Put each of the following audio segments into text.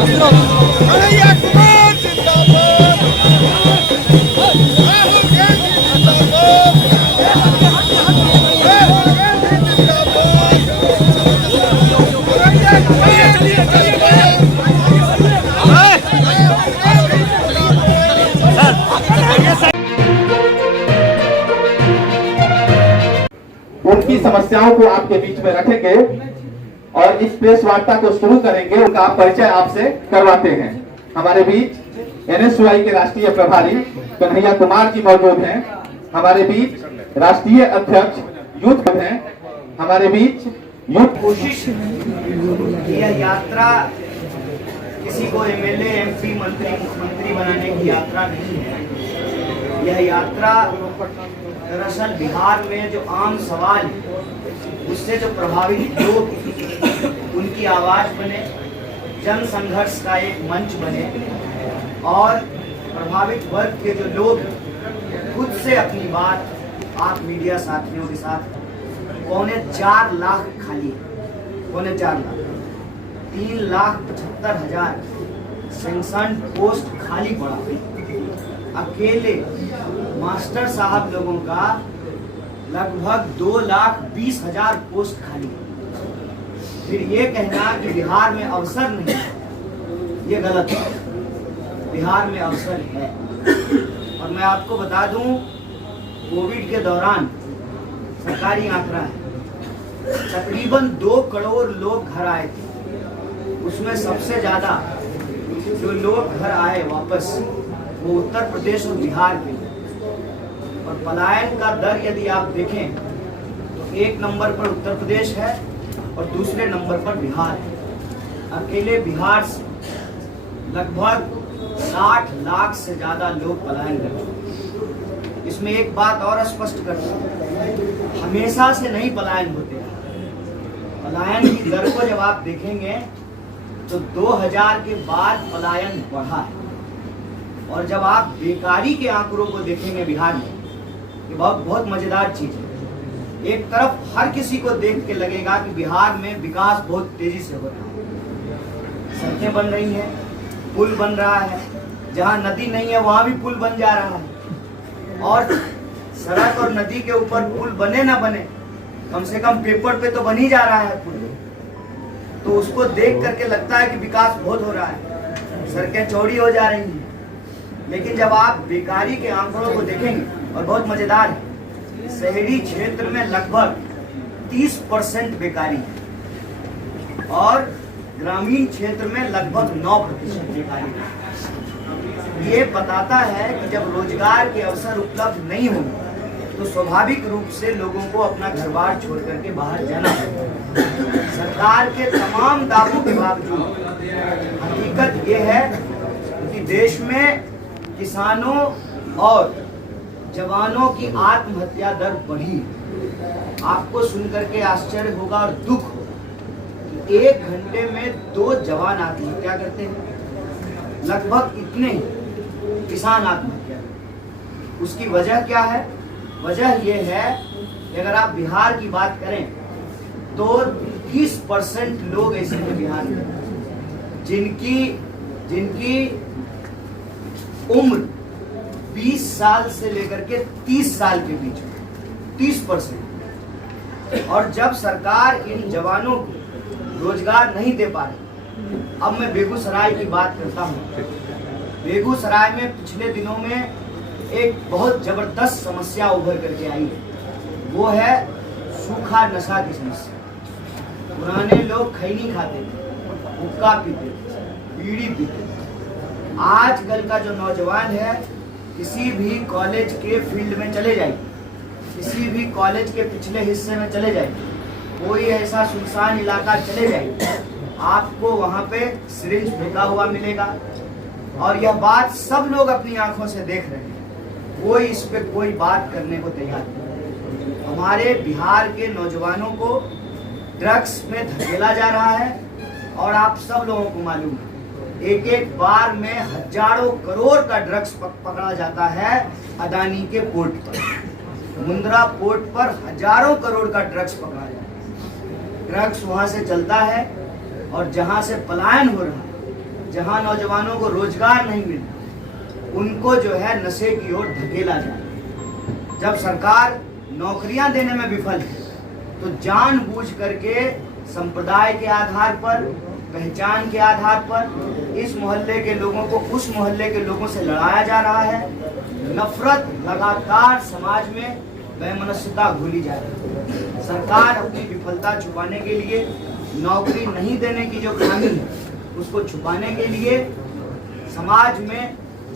कन्हैया कुमार जिंदाबाद, राहुल गांधी जिंदाबाद, राहुल गांधी जिंदाबाद, कन्हैया कुमार जिंदाबाद, उनकी समस्याओं को आपके बीच में रखेंगे और इस प्रेस वार्ता को शुरू करेंगे। उनका परिचय आपसे करवाते हैं। हमारे बीच एनएसयूआई के राष्ट्रीय प्रभारी कन्हैया कुमार जी मौजूद हैं। हमारे बीच राष्ट्रीय अध्यक्ष यूथ हैं। हमारे बीच यूथ कोशिश यह यात्रा किसी को एमएलए, एमपी, मंत्री, मुख्यमंत्री बनाने की यात्रा नहीं है। यह यात्रा दरअसल बिहार में जो आम सवाल उससे जो प्रभावित लोग उनकी आवाज बने, जन संघर्ष का एक मंच बने और प्रभावित वर्ग के जो लोग खुद से अपनी बात आप मीडिया साथियों के साथ 4.25 लाख खाली, 4.25 लाख, 3,75,000 सैंक्शन पोस्ट खाली पड़ा। अकेले मास्टर साहब लोगों का लगभग 2,20,000 पोस्ट खाली। फिर ये कहना कि बिहार में अवसर नहीं है, ये गलत है। बिहार में अवसर है। और मैं आपको बता दूं, कोविड के दौरान सरकारी आंकड़ा है, तकरीबन 2 करोड़ लोग घर आए थे। उसमें सबसे ज्यादा जो लोग घर आए वापस वो उत्तर प्रदेश और बिहार के। और पलायन का दर यदि आप देखें तो 1 नंबर पर उत्तर प्रदेश है और दूसरे नंबर पर बिहार है। अकेले बिहार से लगभग 60 लाख से ज्यादा लोग पलायन कर रहे हैं। इसमें एक बात और स्पष्ट करता हूं, हमेशा से नहीं पलायन होते। पलायन की दर को जब आप देखेंगे तो 2000 के बाद पलायन बढ़ा है। और जब आप बेकारी के आंकड़ों को देखेंगे बिहार में, ये बहुत मजेदार चीज है। एक तरफ हर किसी को देख के लगेगा कि बिहार में विकास बहुत तेजी से हो रहा है, सड़कें बन रही हैं, पुल बन रहा है, जहां नदी नहीं है वहां भी पुल बन जा रहा है। और सड़क और नदी के ऊपर पुल बने ना बने, कम से कम पेपर पे तो बन ही जा रहा है पुल। तो उसको देख करके लगता है कि विकास बहुत हो रहा है, सड़कें चौड़ी हो जा रही हैं। लेकिन जब आप बेकारी के आंकड़ों को देखेंगे, और बहुत मजेदार है, शहरी क्षेत्र में लगभग 30% बेकारी है और ग्रामीण क्षेत्र में लगभग 9% बेकारी है। ये बताता है कि जब रोजगार के अवसर उपलब्ध नहीं होंगे तो स्वाभाविक रूप से लोगों को अपना घर बार छोड़ करके बाहर जाना होगा। सरकार के तमाम दावों के बावजूद हकीकत ये है कि देश में किसानों और जवानों की आत्महत्या दर बढ़ी। आपको सुनकर के आश्चर्य होगा और दुख होगा कि 1 घंटे में 2 जवान आत्महत्या करते हैं, लगभग इतने ही किसान आत्महत्या। उसकी वजह क्या है? वजह यह है कि अगर आप बिहार की बात करें तो 30% लोग ऐसे हैं बिहार में जिनकी उम्र 20 साल से लेकर के 30 साल के बीच में, 30%। और जब सरकार इन जवानों को रोजगार नहीं दे पा रही, अब मैं बेगूसराय की बात करता हूँ। बेगूसराय में पिछले दिनों में एक बहुत जबरदस्त समस्या उभर करके आई है, वो है सूखा नशा की समस्या। पुराने लोग खैनी खाते थे, हुक्का पीते थे, बीड़ी पीते थे। आजकल का जो नौजवान है, किसी भी कॉलेज के फील्ड में चले जाइए, किसी भी कॉलेज के पिछले हिस्से में चले जाइए, कोई ऐसा सुनसान इलाका चले जाइए, आपको वहाँ पे सिरिंज फेंका हुआ मिलेगा। और यह बात सब लोग अपनी आंखों से देख रहे हैं, कोई इस पे कोई बात करने को तैयार नहीं। हमारे बिहार के नौजवानों को ड्रग्स में धकेला जा रहा है और आप सब लोगों को मालूम है, एक बार में हजारों करोड़ का ड्रग्स पकड़ा जाता है। अदानी के पोर्ट पर, मुंद्रा पोर्ट पर हजारों करोड़ का ड्रग्स पकड़ा जाता है। ड्रग्स वहां से चलता है और जहां से पलायन हो रहा है जहां नौजवानों को रोजगार नहीं मिल रहा, उनको जो है नशे की ओर धकेला जाए। जब सरकार नौकरियां देने में विफल है तो जानबूझ करके संप्रदाय के आधार पर, पहचान के आधार पर इस मोहल्ले के लोगों को उस मोहल्ले के लोगों से लड़ाया जा रहा है। नफरत लगातार समाज में वैमनस्यता घुली जा रही है। सरकार अपनी विफलता छुपाने के लिए, नौकरी नहीं देने की जो खामी है उसको छुपाने के लिए समाज में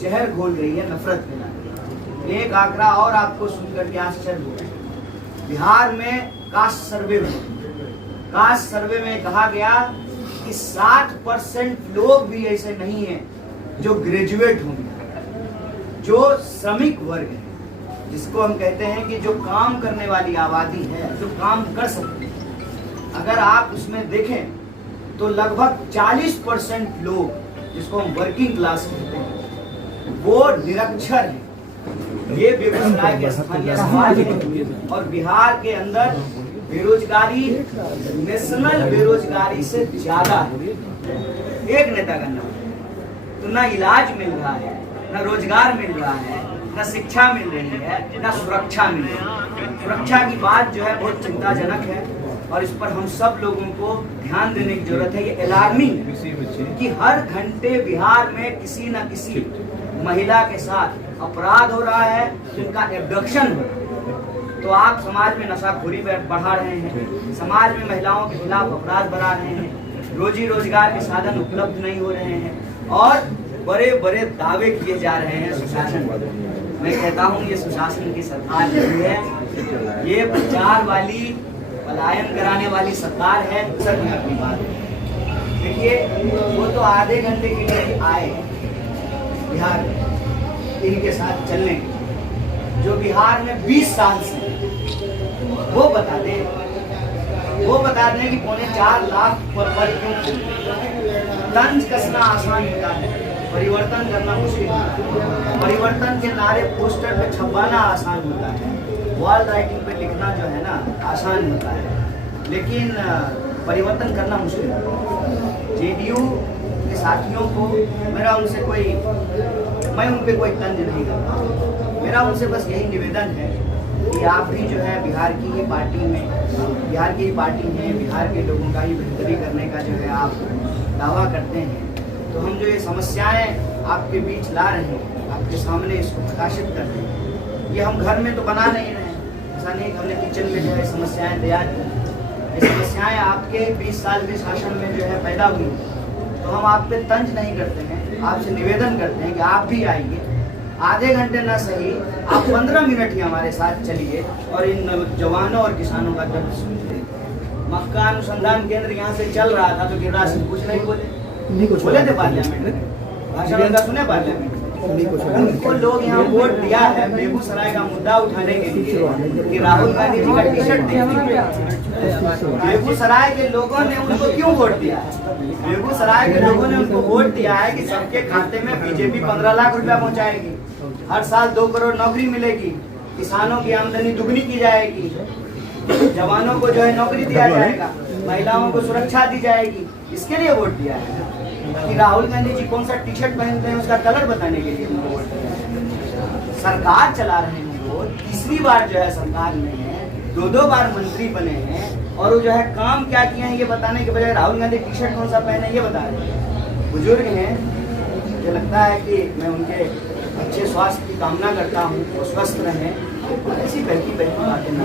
जहर घोल रही है, नफरत फैला रही है। एक आंकड़ा और आपको सुनकर के आश्चर्य होगा। बिहार में कास्ट सर्वे में कहा गया कि 60% लोग भी ऐसे नहीं हैं जो ग्रेजुएट होंगे। जो श्रमिक वर्ग है, जिसको हम कहते हैं कि जो काम करने वाली आबादी है, जो काम कर सकते हैं, अगर आप उसमें देखें तो लगभग 40% लोग, जिसको हम वर्किंग क्लास कहते हैं, वो निरक्षर है। ये बेगूसराय के स्थानीय समाज है और बिहार के अंदर बेरोजगारी नेशनल बेरोजगारी से ज्यादा है। एक नेता का नाम तो ना इलाज मिल रहा है, ना रोजगार मिल रहा है, ना शिक्षा मिल रही है, ना सुरक्षा मिल रही है। सुरक्षा की बात जो है बहुत चिंताजनक है और इस पर हम सब लोगों को ध्यान देने की जरूरत है। ये अलार्मिंग कि हर घंटे बिहार में किसी न किसी महिला के साथ अपराध हो रहा है, उनका एब्डक्शन हो रहा है। तो आप समाज में नशाखोरी बढ़ा रहे हैं, समाज में महिलाओं के खिलाफ अपराध बढ़ा रहे हैं, रोजी रोजगार के साधन उपलब्ध नहीं हो रहे हैं और बड़े बड़े दावे किए जा रहे हैं सुशासन। मैं कहता हूँ ये सुशासन की सरकार जो है, ये प्रचार वाली, पलायन कराने वाली सरकार है। सर मैं अपनी बात देखिए, वो तो आधे घंटे के लिए आए बिहार में इनके साथ चलने के, जो बिहार में 20 साल से, वो बता दें कि 4.25 लाख पर क्यों। तंज कसना आसान होता है, परिवर्तन करना मुश्किल होता है। परिवर्तन के नारे पोस्टर पे छपवाना आसान होता है, वॉल राइटिंग पे लिखना जो है ना आसान होता है, लेकिन परिवर्तन करना मुश्किल होता है। जेडीयू के साथियों को मैं उन पे कोई तंज नहीं करता। मेरा उनसे बस यही निवेदन है कि आप भी जो है बिहार की ही पार्टी है, बिहार के लोगों का ही बेहतरी करने का जो है आप दावा करते हैं, तो हम जो ये समस्याएं आपके बीच ला रहे हैं, आपके सामने इसको प्रकाशित कर रहे हैं, ये हम घर में तो बना नहीं रहे हैं। ऐसा नहीं कि हमने किचन में जो है समस्याएं तैयार की। ये समस्याएं आपके 20 साल के शासन में जो है पैदा हुई, तो हम आप पे तंज नहीं करते हैं, आपसे निवेदन करते हैं कि आप भी आइए, आधे घंटे ना सही, आप 15 मिनट ही हमारे साथ चलिए और इन जवानों और किसानों का दर्द सुनिए। मक्का अनुसंधान केंद्र यहाँ से चल रहा था तो गिरिराज सिंह कुछ नहीं बोले थे पार्लियामेंट में, भाषण उनका सुने पार्लियामेंट में। उनको लोग यहाँ वोट दिया है बेगूसराय का मुद्दा उठाने के लिए कि राहुल गांधी जी का टी शर्ट दे। बेगूसराय के लोगों ने उनको क्यों वोट दिया है? बेगूसराय के लोगों ने उनको वोट दिया है कि सबके खाते में बीजेपी 15 लाख रुपया पहुंचाएगी, हर साल 2 करोड़ नौकरी मिलेगी, किसानों की आमदनी दुगनी की जाएगी, जवानों को जो है नौकरी दिया जाएगा, महिलाओं को सुरक्षा दी जाएगी। इसके लिए वोट दिया है कि राहुल गांधी जी कौन सा टी शर्ट पहनते हैं उसका कलर बताने के लिए उनको वोट दिया। सरकार चला रहे हैं वो, तीसरी बार जो है सरकार में है, 2 बार मंत्री बने हैं और वो जो है काम क्या किए हैं ये बताने के बजाय राहुल गांधी टी शर्ट कौन सा पहने ये बता रहे हैं। बुजुर्ग हैं, मुझे लगता है कि मैं उनके अच्छे स्वास्थ्य की कामना करता हूँ, वो स्वस्थ रहें, ऐसी बहकी बातें ना।